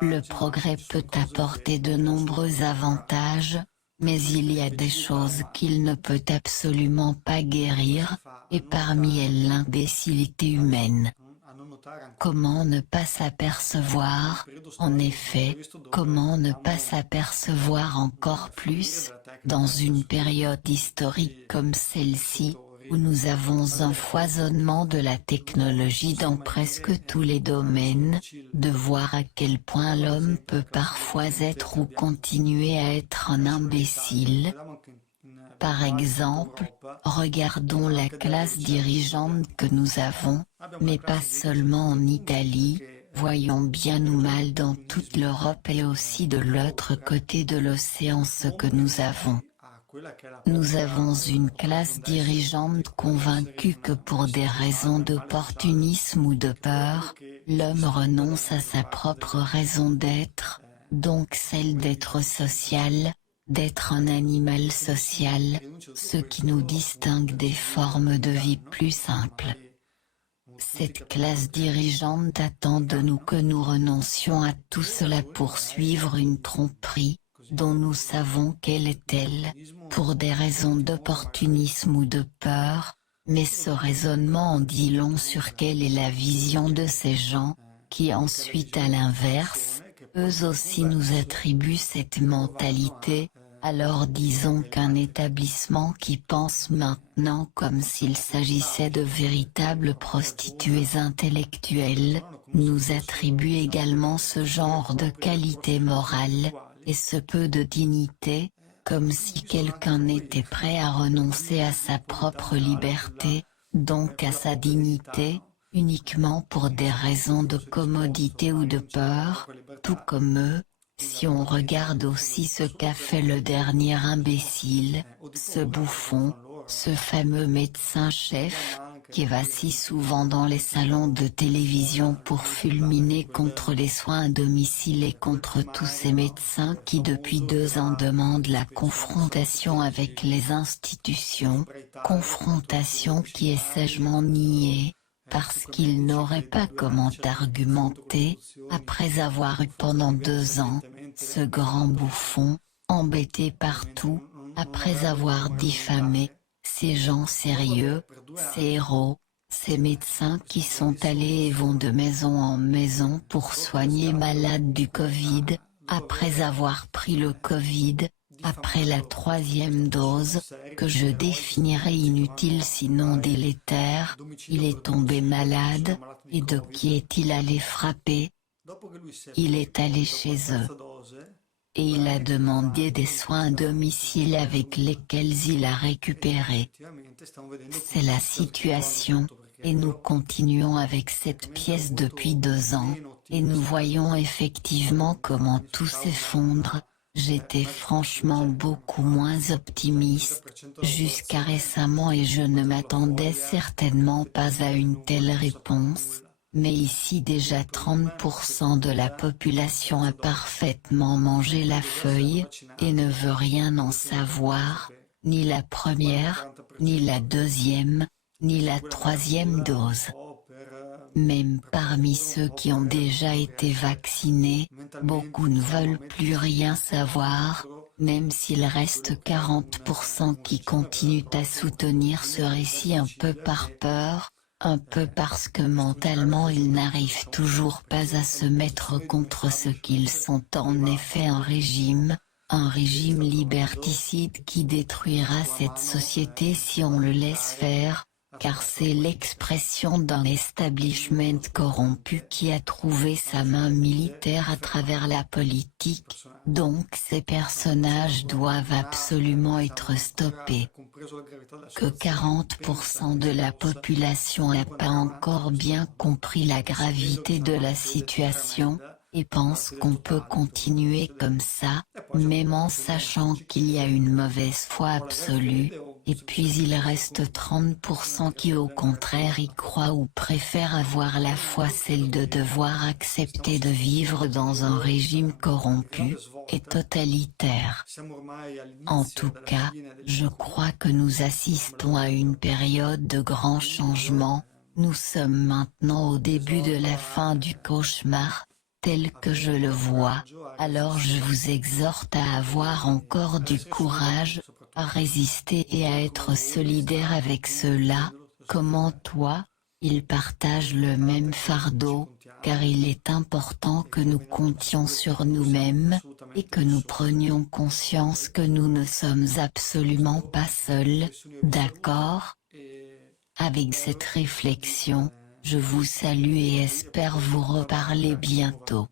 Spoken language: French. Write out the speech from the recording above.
Le progrès peut apporter de nombreux avantages, mais il y a des choses qu'il ne peut absolument pas guérir, et parmi elles l'imbécilité humaine. Comment ne pas s'apercevoir, en effet, comment ne pas s'apercevoir encore plus, dans une période historique comme celle-ci, où nous avons un foisonnement de la technologie dans presque tous les domaines, de voir à quel point l'homme peut parfois être ou continuer à être un imbécile. Par exemple, regardons la classe dirigeante que nous avons, mais pas seulement en Italie, voyons bien ou mal dans toute l'Europe et aussi de l'autre côté de l'océan ce que nous avons. Nous avons une classe dirigeante convaincue que pour des raisons d'opportunisme ou de peur, l'homme renonce à sa propre raison d'être, donc celle d'être social, d'être un animal social, ce qui nous distingue des formes de vie plus simples. Cette classe dirigeante attend de nous que nous renoncions à tout cela pour suivre une tromperie, dont nous savons quelle est-elle, pour des raisons d'opportunisme ou de peur, mais ce raisonnement en dit long sur quelle est la vision de ces gens, qui ensuite à l'inverse, eux aussi nous attribuent cette mentalité. Alors disons qu'un établissement qui pense maintenant comme s'il s'agissait de véritables prostituées intellectuelles, nous attribue également ce genre de qualité morale, et ce peu de dignité, comme si quelqu'un était prêt à renoncer à sa propre liberté, donc à sa dignité, uniquement pour des raisons de commodité ou de peur, tout comme eux. Si on regarde aussi ce qu'a fait le dernier imbécile, ce bouffon, ce fameux médecin-chef, qui va si souvent dans les salons de télévision pour fulminer contre les soins à domicile et contre tous ces médecins qui depuis 2 ans demandent la confrontation avec les institutions, confrontation qui est sagement niée, parce qu'il n'aurait pas comment argumenter, après avoir eu pendant 2 ans, ce grand bouffon, embêté partout, après avoir diffamé, ces gens sérieux, ces héros, ces médecins qui sont allés et vont de maison en maison pour soigner malades du Covid, après avoir pris le Covid, après la 3e dose, que je définirais inutile sinon délétère, il est tombé malade, et de qui est-il allé frapper? Il est allé chez eux. Et il a demandé des soins à domicile avec lesquels il a récupéré. C'est la situation, et nous continuons avec cette pièce depuis 2 ans, et nous voyons effectivement comment tout s'effondre. J'étais franchement beaucoup moins optimiste, jusqu'à récemment et je ne m'attendais certainement pas à une telle réponse. Mais ici déjà 30% de la population a parfaitement mangé la feuille, et ne veut rien en savoir, ni la première, ni la 2e, ni la 3e dose. Même parmi ceux qui ont déjà été vaccinés, beaucoup ne veulent plus rien savoir, même s'il reste 40% qui continuent à soutenir ce récit un peu par peur, un peu parce que mentalement ils n'arrivent toujours pas à se mettre contre ce qu'ils sont en effet un régime liberticide qui détruira cette société si on le laisse faire, car c'est l'expression d'un establishment corrompu qui a trouvé sa main militaire à travers la politique, donc ces personnages doivent absolument être stoppés. Que 40% de la population n'a pas encore bien compris la gravité de la situation, et pense qu'on peut continuer comme ça, même en sachant qu'il y a une mauvaise foi absolue, et puis il reste 30% qui au contraire y croient ou préfèrent avoir la foi, celle de devoir accepter de vivre dans un régime corrompu, et totalitaire. En tout cas, je crois que nous assistons à une période de grands changements, nous sommes maintenant au début de la fin du cauchemar, tel que je le vois, alors je vous exhorte à avoir encore du courage, à résister et à être solidaire avec ceux-là, comment toi, ils partagent le même fardeau, car il est important que nous comptions sur nous-mêmes, et que nous prenions conscience que nous ne sommes absolument pas seuls, d'accord? Avec cette réflexion, je vous salue et espère vous reparler bientôt.